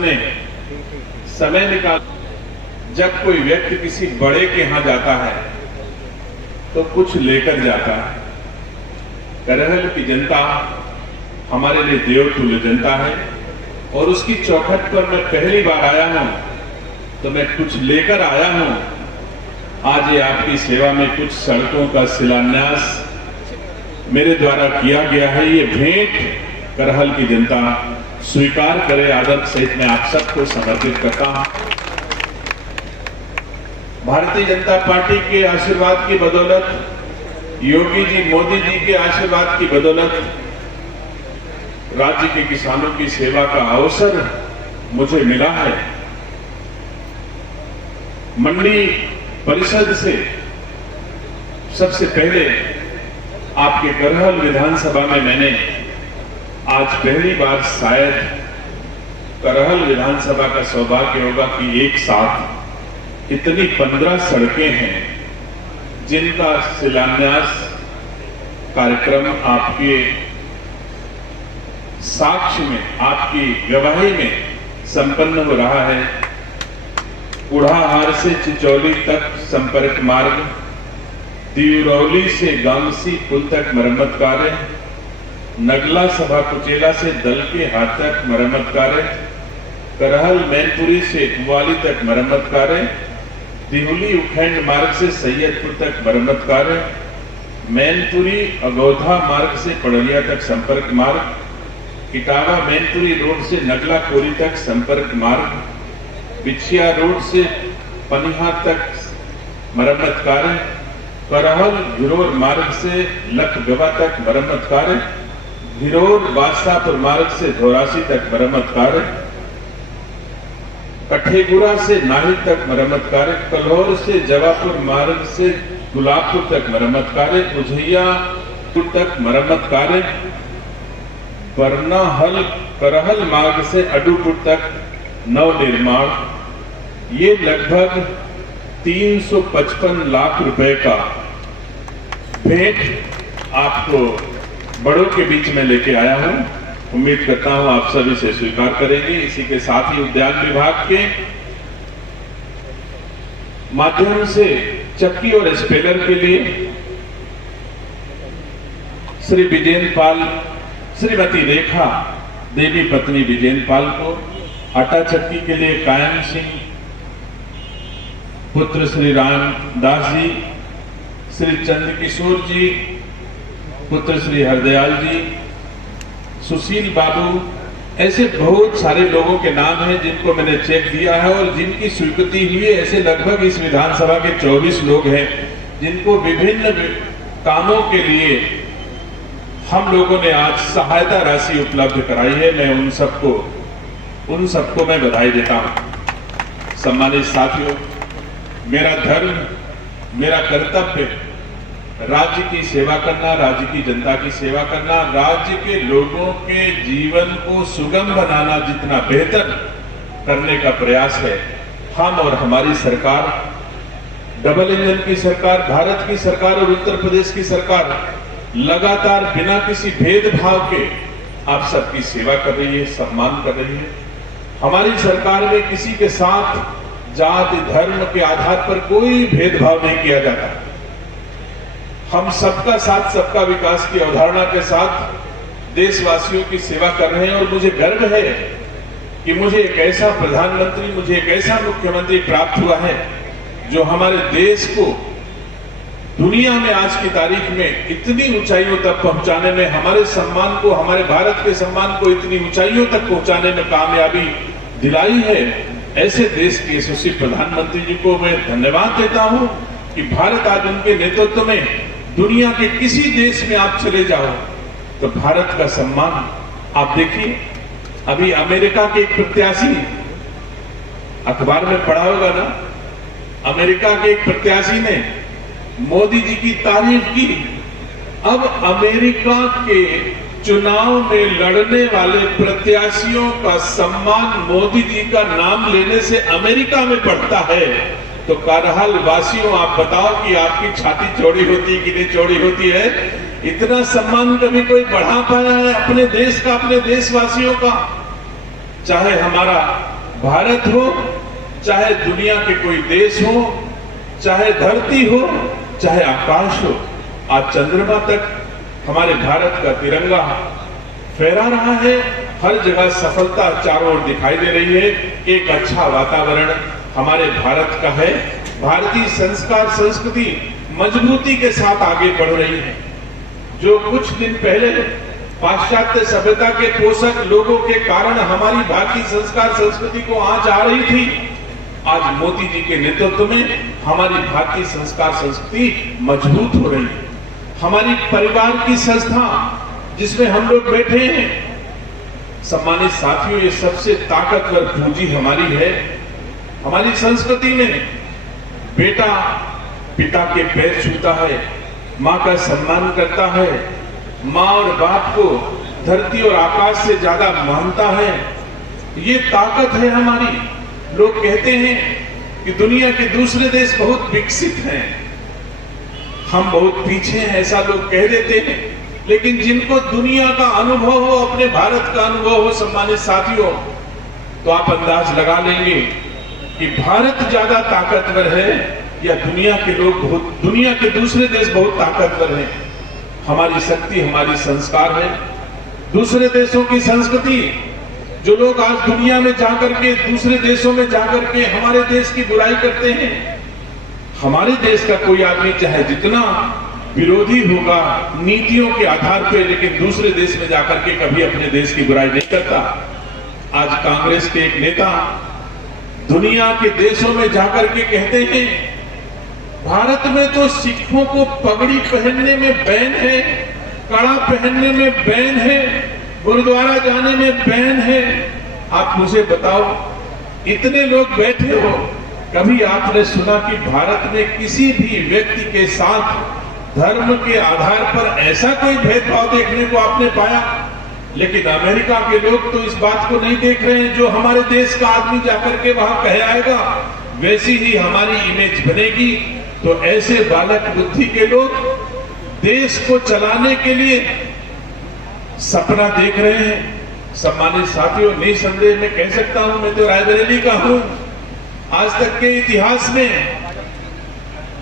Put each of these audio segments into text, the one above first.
ने समय निकाल, जब कोई व्यक्ति किसी बड़े के यहां जाता है तो कुछ लेकर जाता है। करहल की जनता हमारे लिए देवतुल्य जनता है और उसकी चौखट पर मैं पहली बार आया हूं तो मैं कुछ लेकर आया हूं। आज ये आपकी सेवा में कुछ सड़कों का शिलान्यास मेरे द्वारा किया गया है। ये भेंट करहल की जनता स्वीकार करे, आदर सहित मैं आप सबको समर्पित करता हूं। भारतीय जनता पार्टी के आशीर्वाद की बदौलत, योगी जी मोदी जी के आशीर्वाद की बदौलत राज्य के किसानों की सेवा का अवसर मुझे मिला है। मंडी परिषद से सबसे पहले आपके करहल विधानसभा में मैंने आज पहली बार शायद करहल विधानसभा का सौभाग्य होगा कि एक साथ इतनी 15 सड़कें हैं जिनका शिलान्यास कार्यक्रम आपके साक्ष्य में, आपकी गवाही में संपन्न हो रहा है। उड़ाहार से चिचौली तक संपर्क मार्ग, दिउरौली से गामसी पुल तक मरम्मत कार्य, नगला सभा कुचेला से दल के हाट तक मरम्मत कार्य, करहल मैनपुरी से कुवाली तक मरम्मत कार्य, दिहुली उखैंड मार्ग से सैयदपुर तक मरम्मत कार्य, मैनपुरी अगौधा मार्ग से पड़लिया तक संपर्क मार्ग, इटावा मैनपुरी रोड से नगला कोरी तक संपर्क मार्ग, बिछिया रोड से पनिहा तक मरम्मत कार्य, करहल घिरोर मार्ग से लखगवा तक मरम्मत कार्य, घिरोर बादशाहपुर मार्ग से धौरासी तक मरम्मत कार्य, कठेगुरा से नाहिल तक मरम्मत कार्य, कल्हौर से जवापुर मार्ग से गुलाबपुर तक मरम्मत कार्य, उझैया तक मरम्मत कार्य, बरनाहल करहल मार्ग से अडूपुर तक नव निर्माण। ये लगभग 355 लाख रुपए का भेंट आपको बड़ों के बीच में लेके आया हूं। उम्मीद करता हूं आप सभी से स्वीकार करेंगे। इसी के साथ ही उद्यान विभाग के माध्यम से चक्की और स्पेलर के लिए श्री विजेंद्र पाल, श्रीमती रेखा देवी पत्नी विजेंद्र पाल को, आटा चक्की के लिए कायम सिंह पुत्र श्री राम दास जी, श्री चंद्रकिशोर जी पुत्र श्री हरदयाल जी, सुशील बाबू, ऐसे बहुत सारे लोगों के नाम हैं जिनको मैंने चेक दिया है और जिनकी स्वीकृति हुई है। ऐसे लगभग इस विधानसभा के 24 लोग हैं जिनको विभिन्न कामों के लिए हम लोगों ने आज सहायता राशि उपलब्ध कराई है। मैं उन सबको मैं बधाई देता हूं। सम्मानित साथियों, मेरा धर्म, मेरा कर्तव्य राज्य की सेवा करना, राज्य की जनता की सेवा करना, राज्य के लोगों के जीवन को सुगम बनाना, जितना बेहतर करने का प्रयास है। हम और हमारी सरकार, डबल इंजन की सरकार, भारत की सरकार और उत्तर प्रदेश की सरकार लगातार बिना किसी भेदभाव के आप सबकी सेवा कर रही है, सम्मान कर रही है। हमारी सरकार में किसी के साथ जाति धर्म के आधार पर कोई भेदभाव नहीं किया जाता। हम सबका साथ सबका विकास की अवधारणा के साथ देशवासियों की सेवा कर रहे हैं और मुझे गर्व है कि मुझे एक ऐसा प्रधानमंत्री, मुझे एक ऐसा मुख्यमंत्री प्राप्त हुआ है जो हमारे देश को दुनिया में आज की तारीख में इतनी ऊंचाइयों तक पहुंचाने में, हमारे सम्मान को, हमारे भारत के सम्मान को इतनी ऊंचाइयों तक पहुंचाने में कामयाबी दिलाई है। ऐसे देश के यशस्वी प्रधानमंत्री जी को मैं धन्यवाद देता हूं कि भारत आज उनके नेतृत्व में दुनिया के किसी देश में आप चले जाओ तो भारत का सम्मान आप देखिए। अभी अमेरिका के एक प्रत्याशी, अखबार में पढ़ा होगा ना, अमेरिका के एक प्रत्याशी ने मोदी जी की तारीफ की। अब अमेरिका के चुनाव में लड़ने वाले प्रत्याशियों का सम्मान मोदी जी का नाम लेने से अमेरिका में बढ़ता है। तो करहल वासियों, आप बताओ कि आपकी छाती चौड़ी होती है कि नहीं चौड़ी होती है? इतना सम्मान कभी कोई बढ़ा पाया है अपने देश का, अपने देशवासियों का? चाहे हमारा भारत हो, चाहे दुनिया के कोई देश हो, चाहे धरती हो, चाहे आकाश हो, आज चंद्रमा तक हमारे भारत का तिरंगा फहरा रहा है। हर जगह सफलता चारों ओर दिखाई दे रही है। एक अच्छा वातावरण हमारे भारत का है। भारतीय संस्कार संस्कृति मजबूती के साथ आगे बढ़ रही है। जो कुछ दिन पहले पाश्चात्य सभ्यता के पोषक लोगों के कारण हमारी भारतीय संस्कार संस्कृति को आंच आ रही थी, आज मोदी जी के नेतृत्व में हमारी भारतीय संस्कार संस्कृति मजबूत हो रही है। हमारी परिवार की संस्था जिसमें हम लोग बैठे हैं, सम्मानित साथियों, ये सबसे ताकतवर पूंजी हमारी है। हमारी संस्कृति में बेटा पिता के पैर छूता है, मां का सम्मान करता है, मां और बाप को धरती और आकाश से ज्यादा मानता है। ये ताकत है हमारी। लोग कहते हैं कि दुनिया के दूसरे देश बहुत विकसित हैं, हम बहुत पीछे हैं, ऐसा लोग कह देते हैं। लेकिन जिनको दुनिया का अनुभव हो, अपने भारत का अनुभव हो, सम्मानित साथियों, तो आप अंदाज लगा लेंगे कि भारत ज्यादा ताकतवर है या दुनिया के लोग बहुत, दुनिया के दूसरे देश बहुत ताकतवर हैं। हमारी शक्ति हमारी संस्कार है। दूसरे देशों की संस्कृति, जो लोग आज दुनिया में जाकर के, दूसरे देशों में जाकर के हमारे देश की बुराई करते हैं, हमारे देश का कोई आदमी चाहे जितना विरोधी होगा नीतियों के आधार पे, लेकिन दूसरे देश में जाकर के कभी अपने देश की बुराई नहीं करता। आज कांग्रेस के एक नेता दुनिया के देशों में जाकर के कहते हैं, भारत में तो सिखों को पगड़ी पहनने में बैन है, कड़ा पहनने में बैन है, गुरुद्वारा जाने में बैन है। आप मुझे बताओ, इतने लोग बैठे हो, कभी आपने सुना कि भारत में किसी भी व्यक्ति के साथ धर्म के आधार पर ऐसा कोई भेदभाव देखने को आपने पाया? लेकिन अमेरिका के लोग तो इस बात को नहीं देख रहे हैं। जो हमारे देश का आदमी जाकर के वहां कह आएगा, वैसी ही हमारी इमेज बनेगी। तो ऐसे बालक बुद्धि के लोग देश को चलाने के लिए सपना देख रहे हैं। सम्मानित साथियों, निसंदेह मैं कह सकता हूं, मैं तो रायबरेली का हूं। आज तक के इतिहास में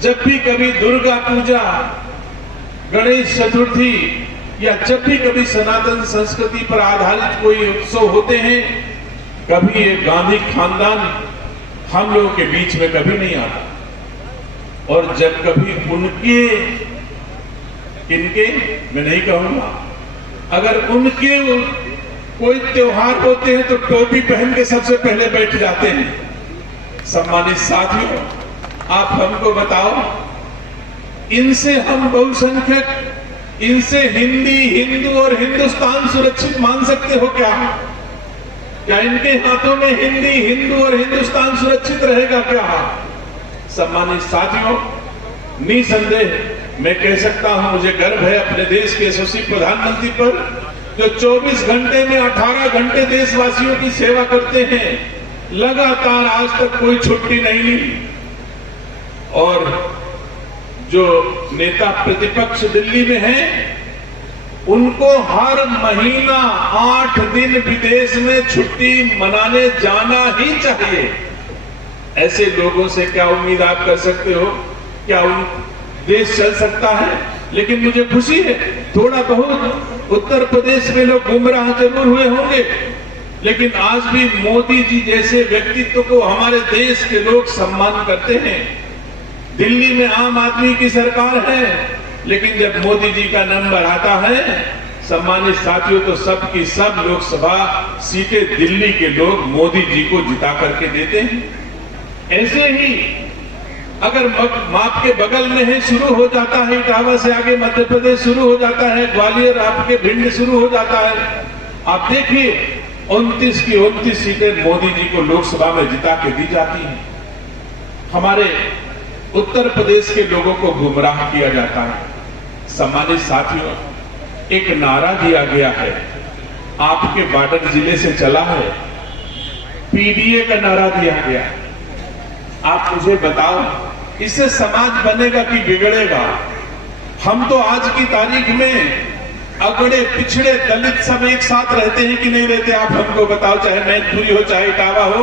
जब भी कभी दुर्गा पूजा, गणेश चतुर्थी या जब भी कभी सनातन संस्कृति पर आधारित कोई उत्सव होते हैं, कभी ये गांधी खानदान हम लोगों के बीच में कभी नहीं आता। और जब कभी उनके, इनके मैं नहीं कहूंगा, अगर उनके कोई त्योहार होते हैं तो टोपी पहन के सबसे पहले बैठ जाते हैं। सम्मानित साथियों, आप हमको बताओ, इनसे हम बहुसंख्यक, इनसे हिंदी, हिंदू और हिंदुस्तान सुरक्षित मान सकते हो क्या? क्या इनके हाथों में हिंदी, हिंदू और हिंदुस्तान सुरक्षित रहेगा क्या? सम्मानित साथियों, निसंदेह मैं कह सकता हूं, मुझे गर्व है अपने देश के यशस्वी प्रधानमंत्री पर, जो 24 घंटे में 18 घंटे देशवासियों की सेवा करते हैं। लगातार आज तक कोई छुट्टी नहीं ली। और जो नेता प्रतिपक्ष दिल्ली में हैं, उनको हर महीना 8 दिन विदेश में छुट्टी मनाने जाना ही चाहिए। ऐसे लोगों से क्या उम्मीद आप कर सकते हो? क्या उन देश चल सकता है? लेकिन मुझे खुशी है, थोड़ा बहुत उत्तर प्रदेश में लोग गुमराह जरूर हुए होंगे, लेकिन आज भी मोदी जी जैसे व्यक्तित्व को हमारे देश के लोग सम्मान करते हैं। दिल्ली में आम आदमी की सरकार है, लेकिन जब मोदी जी का नंबर आता है, सम्मानित साथियों, तो सब की सब लोकसभा सीटें दिल्ली के लोग मोदी जी को जिता करके देते हैं। ऐसे ही अगर माप के बगल में है, शुरू हो जाता है इटावा से आगे मध्य प्रदेश शुरू हो जाता है, ग्वालियर आपके भिंड शुरू हो जाता है। आप देखिए 29 की 29 सीटें मोदी जी को लोकसभा में जिता के दी जाती हैं। हमारे उत्तर प्रदेश के लोगों को गुमराह किया जाता है। सम्मानित साथियों, एक नारा दिया गया है, आपके बॉर्डर जिले से चला है, पीडीए का नारा दिया गया। आप मुझे बताओ, इससे समाज बनेगा कि बिगड़ेगा? हम तो आज की तारीख में अगड़े पिछड़े दलित सब एक साथ रहते हैं कि नहीं रहते? आप हमको बताओ, चाहे मैनपुरी हो चाहे इटावा हो,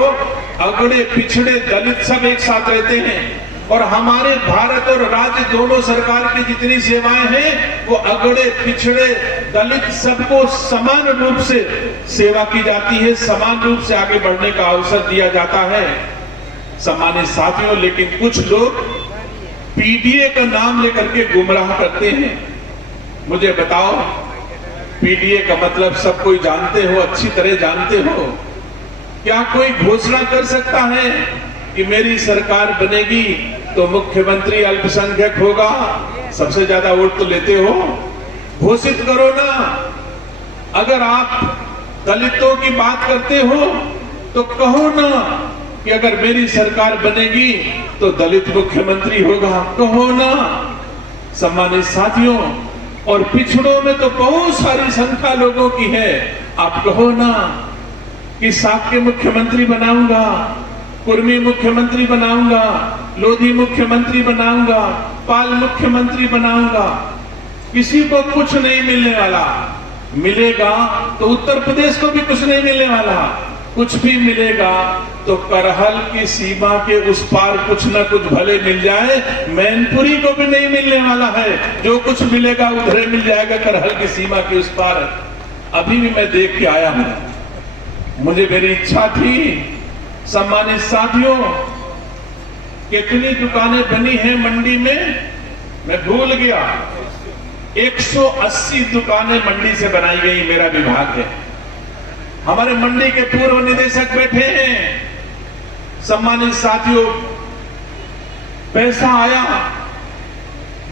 अगड़े पिछड़े दलित सब एक साथ रहते हैं। और हमारे भारत और राज्य दोनों सरकार की जितनी सेवाएं हैं वो अगड़े पिछड़े दलित सबको समान रूप से सेवा की जाती है, समान रूप से आगे बढ़ने का अवसर दिया जाता है। सम्मानित साथियों, लेकिन कुछ लोग पीडीए का नाम लेकर के गुमराह करते हैं। मुझे बताओ, पीडीए का मतलब सब कोई जानते हो, अच्छी तरह जानते हो? क्या कोई घोषणा कर सकता है कि मेरी सरकार बनेगी तो मुख्यमंत्री अल्पसंख्यक होगा? सबसे ज्यादा वोट तो लेते हो, घोषित करो ना। अगर आप दलितों की बात करते हो तो कहो ना कि अगर मेरी सरकार बनेगी तो दलित मुख्यमंत्री होगा, कहो ना। सम्मानित साथियों, और पिछड़ों में तो बहुत सारी संख्या लोगों की है, आप कहो ना कि साके मुख्यमंत्री बनाऊंगा, कुर्मी मुख्यमंत्री बनाऊंगा, लोधी मुख्यमंत्री बनाऊंगा, पाल मुख्यमंत्री बनाऊंगा। किसी को कुछ नहीं मिलने वाला। मिलेगा तो उत्तर प्रदेश को भी कुछ नहीं मिलने वाला। कुछ भी मिलेगा तो करहल की सीमा के उस पार कुछ न कुछ भले मिल जाए, मैनपुरी को भी नहीं मिलने वाला है। जो कुछ मिलेगा उधर मिल जाएगा करहल की सीमा के उस पार। अभी भी मैं देख के आया हूं, मुझे मेरी इच्छा थी। सम्मानित साथियों, कितनी दुकानें बनी हैं मंडी में मैं भूल गया। 180 दुकानें मंडी से बनाई गई, मेरा विभाग है। हमारे मंडी के पूर्व निदेशक बैठे हैं। सम्मानित साथियों, पैसा आया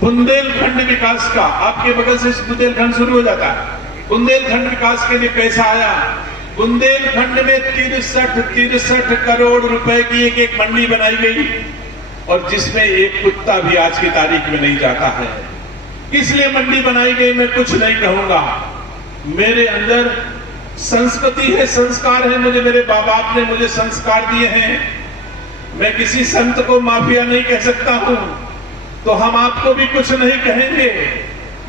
बुंदेलखंड विकास का, आपके बगल से बुंदेलखंड शुरू हो जाता है। बुंदेलखंड विकास के लिए पैसा आया। बुंदेलखंड में 63 करोड़ रुपए की एक मंडी बनाई गई, और जिसमें एक कुत्ता भी आज की तारीख में नहीं जाता है। किस लिए मंडी बनाई गई मैं कुछ नहीं कहूंगा। मेरे अंदर संस्कृति है, संस्कार है। मुझे मेरे बाप बाप ने मुझे संस्कार दिए हैं। मैं किसी संत को माफिया नहीं कह सकता हूं, तो हम आपको भी कुछ नहीं कहेंगे।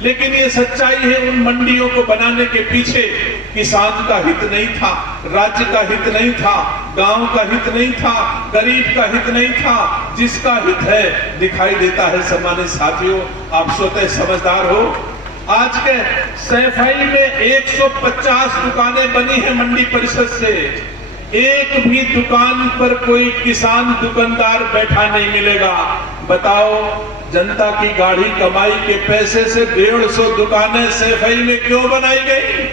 लेकिन ये सच्चाई है, उन मंडियों को बनाने के पीछे किसान का हित नहीं था, राज्य का हित नहीं था, गांव का हित नहीं था, गरीब का हित नहीं था। जिसका हित है दिखाई देता है। सम्मानित साथियों, आप स्वतः समझदार हो। आज के सैफई में 150 दुकानें बनी हैं मंडी परिषद से। एक भी दुकान पर कोई किसान दुकानदार बैठा नहीं मिलेगा। बताओ, जनता की गाढ़ी कमाई के पैसे से 150 दुकानें सैफई में क्यों बनाई गई?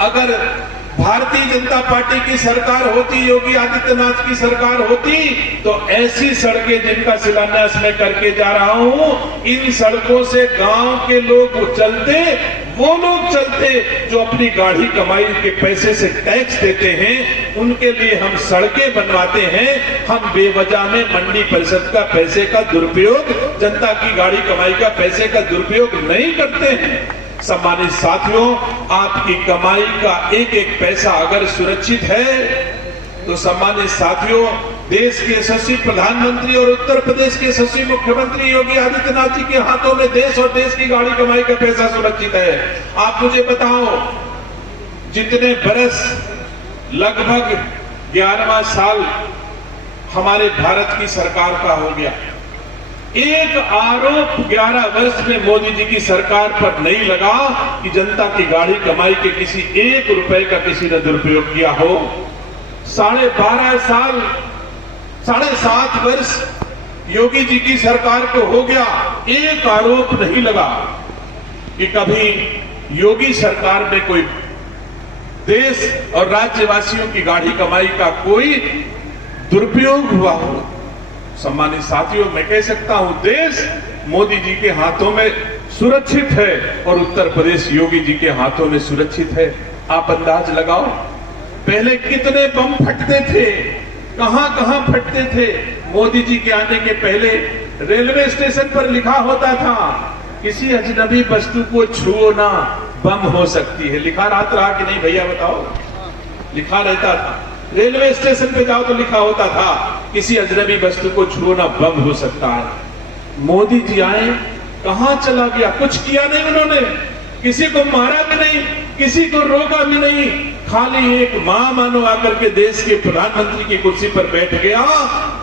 अगर भारतीय जनता पार्टी की सरकार होती, योगी आदित्यनाथ की सरकार होती, तो ऐसी सड़कें जिनका शिलान्यास मैं करके जा रहा हूं, इन सड़कों से गांव के लोग चलते, वो लोग चलते जो अपनी गाढ़ी कमाई के पैसे से टैक्स देते हैं। उनके लिए हम सड़कें बनवाते हैं। हम बेवजह में मंडी परिषद का पैसे का दुरुपयोग, जनता की गाढ़ी कमाई का पैसे का दुरुपयोग नहीं करते हैं। सम्मानित साथियों, आपकी कमाई का एक एक पैसा अगर सुरक्षित है तो सम्मानित साथियों, देश के यशस्वी प्रधानमंत्री और उत्तर प्रदेश के यशस्वी मुख्यमंत्री योगी आदित्यनाथ जी के हाथों में देश और देश की गाड़ी कमाई का पैसा सुरक्षित है। आप मुझे बताओ, जितने बरस, लगभग 11वां साल हमारे भारत की सरकार का हो गया, एक आरोप 11 वर्ष में मोदी जी की सरकार पर नहीं लगा कि जनता की गाढ़ी कमाई के किसी 1 रुपए का किसी ने दुरुपयोग किया हो। 12.5 साल, 7.5 वर्ष योगी जी की सरकार को हो गया, एक आरोप नहीं लगा कि कभी योगी सरकार में कोई देश और राज्यवासियों की गाढ़ी कमाई का कोई दुरुपयोग हुआ हो। सम्मानित साथियों, मैं कह सकता हूं, देश मोदी जी के हाथों में सुरक्षित है और उत्तर प्रदेश योगी जी के हाथों में सुरक्षित है। आप अंदाज लगाओ, पहले कितने बम फटते थे, कहां कहां फटते थे। मोदी जी के आने के पहले रेलवे स्टेशन पर लिखा होता था, किसी अजनबी वस्तु को छुओ ना, बम हो सकती है। लिखा रहा कि नहीं भैया बताओ? लिखा रहता था। रेलवे स्टेशन पे जाओ तो लिखा होता था, किसी अजनबी वस्तु को छूना बम हो सकता है। मोदी जी आए, कहां चला गया? कुछ किया नहीं उन्होंने। किसी को मारा भी नहीं, किसी को रोका भी नहीं, खाली एक मां मानो आकर के देश के प्रधानमंत्री की कुर्सी पर बैठ गया।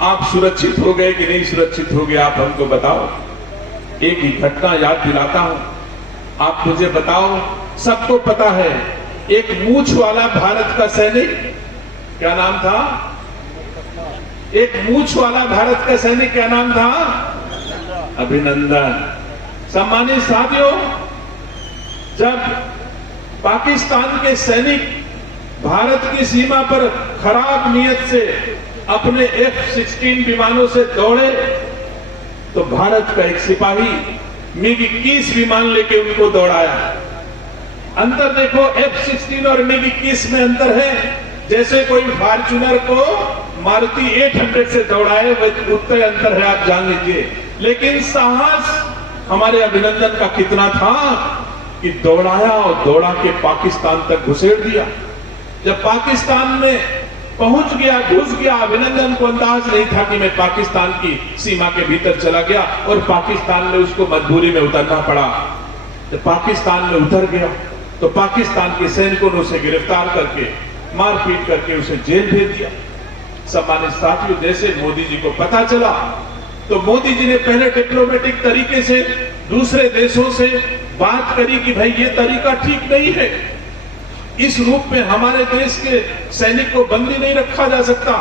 आप सुरक्षित हो गए कि नहीं सुरक्षित हो गए, आप हमको बताओ। एक ही घटना याद दिलाता हूं, आप मुझे बताओ। सबको पता है, एक मूंछ वाला भारत का सैनिक, क्या नाम था? एक मूंछ वाला भारत का सैनिक, क्या नाम था? अभिनंदन। सम्मानित साथियों, जब पाकिस्तान के सैनिक भारत की सीमा पर खराब नियत से अपने F-16 विमानों से दौड़े, तो भारत का एक सिपाही MiG-21 विमान लेके उनको दौड़ाया। अंतर देखो, F-16 और MiG-21 में अंतर है। जैसे कोई फॉर्च्यूनर को मारुति 800 से दौड़ाए, वह उतना अंतर है, आप जान लीजिए। लेकिन साहस हमारे अभिनंदन का कितना था कि दौड़ाया और दौड़ा के पाकिस्तान तक घुसेड़ दिया। जब पाकिस्तान में पहुंच गया, घुस गया, अभिनंदन को अंदाज नहीं था कि मैं पाकिस्तान की सीमा के भीतर चला गया और पाकिस्तान में उसको मजबूरी में उतरना पड़ा। जब पाकिस्तान में उतर गया तो पाकिस्तान के सैनिकों ने उसे गिरफ्तार करके मारपीट करके उसे जेल भेज दिया। सम्मानित साथियों, जैसे मोदी जी को पता चला तो मोदी जी ने पहले डिप्लोमेटिक तरीके से दूसरे देशों से बात करी कि भाई ये तरीका ठीक नहीं है, इस रूप में हमारे देश के सैनिक को बंदी नहीं रखा जा सकता।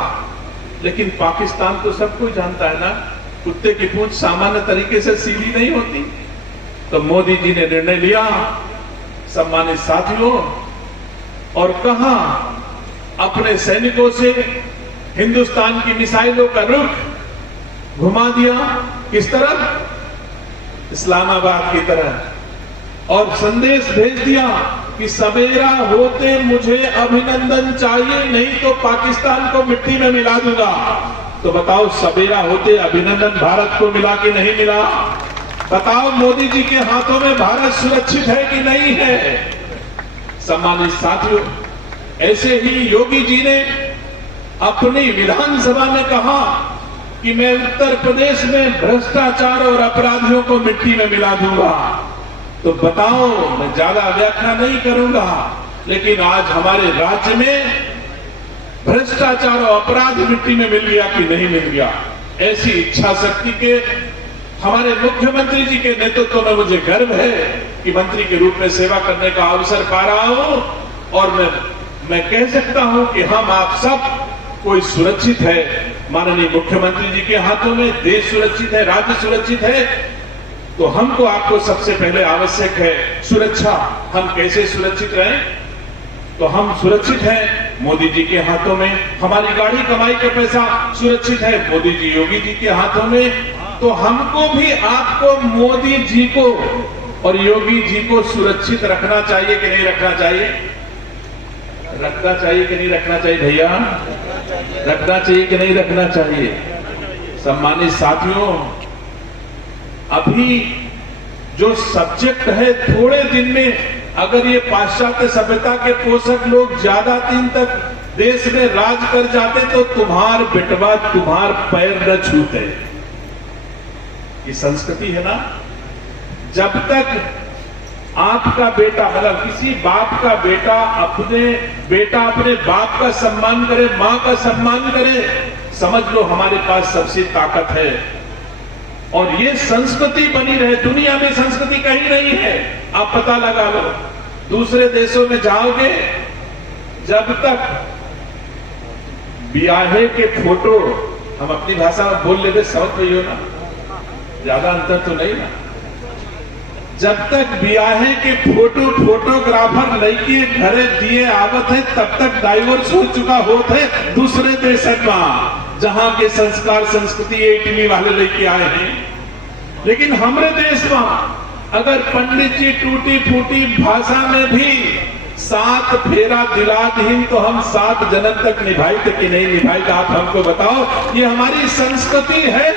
लेकिन पाकिस्तान तो सबको जानता है ना, कुत्ते की पूंछ सामान्य तरीके से सीधी नहीं होती। तो मोदी जी ने निर्णय लिया, सम्मानित साथियों, और कहा अपने सैनिकों से हिंदुस्तान की मिसाइलों का रुख घुमा दिया। किस तरफ? इस्लामाबाद की तरह। और संदेश भेज दिया कि सवेरा होते मुझे अभिनंदन चाहिए, नहीं तो पाकिस्तान को मिट्टी में मिला दूंगा। तो बताओ, सवेरा होते अभिनंदन भारत को मिला कि नहीं मिला? बताओ, मोदी जी के हाथों में भारत सुरक्षित है कि नहीं है? सम्मानित साथियों, ऐसे ही योगी जी ने अपनी विधानसभा में कहा कि मैं उत्तर प्रदेश में भ्रष्टाचार और अपराधियों को मिट्टी में मिला दूंगा। तो बताओ, मैं ज्यादा व्याख्या नहीं करूंगा, लेकिन आज हमारे राज्य में भ्रष्टाचार और अपराध मिट्टी में मिल गया कि नहीं मिल गया? ऐसी इच्छा शक्ति के हमारे मुख्यमंत्री जी के नेतृत्व में मुझे गर्व है कि मंत्री के रूप में सेवा करने का अवसर पा रहा हूं। और मैं कह सकता हूं कि हम आप सब कोई सुरक्षित है माननीय मुख्यमंत्री जी के हाथों में। देश सुरक्षित है, राज्य सुरक्षित है। तो हमको आपको सबसे पहले आवश्यक है सुरक्षा। हम कैसे सुरक्षित रहें? तो हम सुरक्षित हैं मोदी जी के हाथों में। हमारी गाड़ी कमाई का पैसा सुरक्षित है मोदी जी, योगी जी के हाथों में। तो हमको भी आपको मोदी जी को और योगी जी को सुरक्षित रखना चाहिए कि नहीं रखना चाहिए? रखना चाहिए कि नहीं रखना चाहिए भैया? रखना चाहिए कि नहीं रखना चाहिए? सम्मानित साथियों, अभी जो सब्जेक्ट है, थोड़े दिन में अगर ये पाश्चात्य सभ्यता के पोषक लोग ज्यादा दिन तक देश में राज कर जाते तो तुम्हार बेटवा तुम्हार पैर न छूते। ये संस्कृति है ना। जब तक आपका बेटा, मतलब किसी बाप का बेटा अपने बाप का सम्मान करे, मां का सम्मान करे, समझ लो हमारे पास सबसे ताकत है। और ये संस्कृति बनी रहे। दुनिया में संस्कृति कहीं नहीं है, आप पता लगा लो। दूसरे देशों में जाओगे, जब तक ब्याहे के फोटो, हम अपनी भाषा में बोल लेते, समझ रही हो ना, ज्यादा अंतर तो नहीं ना। जब तक ब्याहे के फोटोग्राफर लड़की घरे दिए आवत है, तब तक डाइवोर्स हो चुका होता है दूसरे देश में, जहां के संस्कार संस्कृति इटली वाले लेके आए हैं। लेकिन हमारे देश में अगर पंडित जी टूटी फूटी भाषा में भी 7 फेरा दिला दी तो हम 7 जन्म तक निभाएंगे कि नहीं निभाएगा? आप हमको बताओ। ये हमारी संस्कृति है,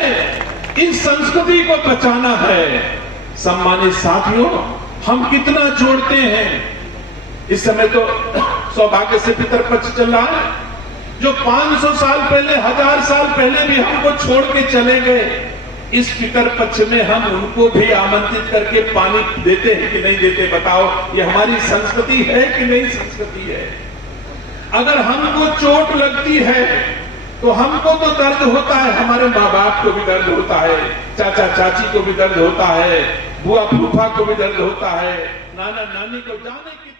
इस संस्कृति को बचाना है। सम्मानित साथियों, हम कितना जोड़ते हैं। इस समय तो सौभाग्य से पितरपक्ष चल रहा है, जो 500 साल पहले, 1000 साल पहले भी हमको छोड़ के चले गए, इस पितर पक्ष में हम उनको भी आमंत्रित करके पानी देते हैं कि नहीं देते? बताओ, ये हमारी संस्कृति है कि नहीं संस्कृति है? अगर हमको चोट लगती है तो हमको तो दर्द होता है, हमारे माँ बाप को भी दर्द होता है, चाचा चाची को भी दर्द होता है, बुआ फूफा को भी दर्द होता है, नाना नानी को, जाने की